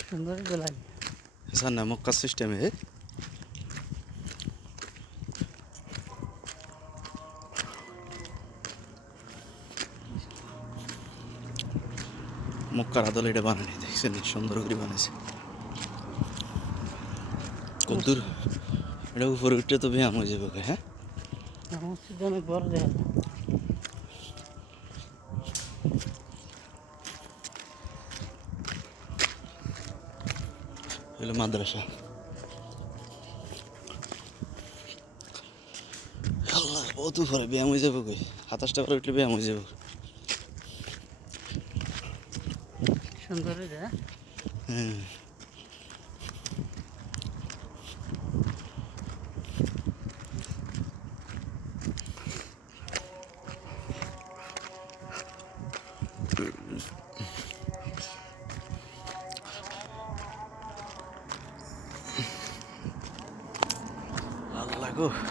সুন্দর গোলাই ऐसा नमक का सिस्टम है। মক্কার আদলে এটা বানানি দেখছেন সুন্দর করে বানাইছে কদ্দুর এটা উপরে উঠতে তো ব্যায়াম হয়ে যাবে হ্যাঁ মসজিদ অনেক বড় দেখা যায়। হলো মাদ্রাসা আল্লাহ বহুত উপরে ব্যায়াম হয়ে যাবে কই 27টা করে উঠলে ব্যায়াম হয়ে যাবে সুন্দর দেখা হ্যাঁ আল্লাহ গো